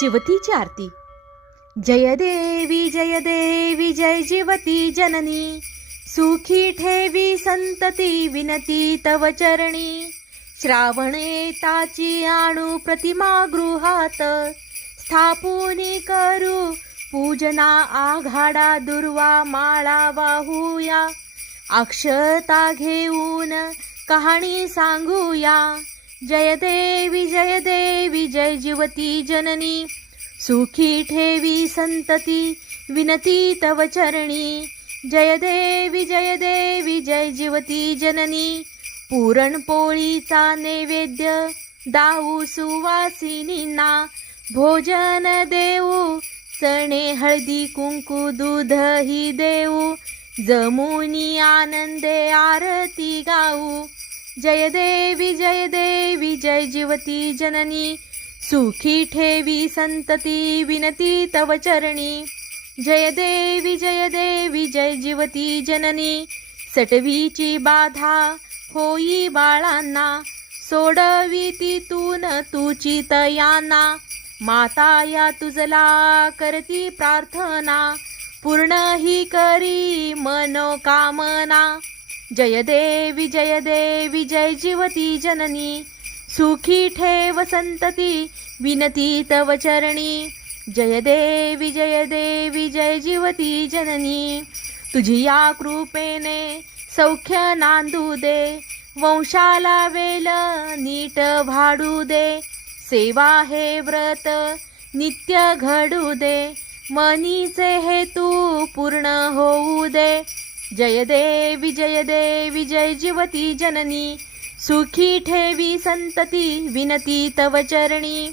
जिवतीची आरती. जय देवी जय देवी जय जिवती जननी. सुखी ठेवी संतती विनती तव चरणी. श्रावणे ताची आणू प्रतिमा गृहात. स्थापुनी करू पूजना आघाडा दुर्वा माळा वाहूया. अक्षता घेऊन कहाणी सांगूया. जय देवी जय देवी जय जिवती जननी। सुखी ठेवी संतती विनती तव चरणी। जय देवी जय देवी जय जिवती जननी। पुरणपोळीचा नैवेद्य दाऊ सुवासिनींना। भोजन देऊ चणे हळदी कुंकू दूध ही देऊ। जमुनी आनंदे आरती गाऊ। जय देवी जय देवी जय जीवती जननी सुखी ठेवी संतती विनती तव चरणी. जय देवी जय देवी जय जीवती जननी सटवीची बाधा होई बाळांना. सोडवी तून तुची तयांना माता या तुझला करती प्रार्थना. पूर्ण ही करी मनोकामना. जय देवी जय देवी जय जिवती जननी सुखी ठेव संतती विनती तव चरणी. जय देवी जय देवी जय जिवती जननी. तुझी या कृपेने सौख्य नांदू दे. वंशाला वेल नीट भाडू दे. सेवा हे व्रत नित्य घडू दे. मनीचे हेतू पूर्ण होऊ दे. जय देवी जय देवी जय जिवती जननी. सुखी ठेवी संतती विनती तव चरणी.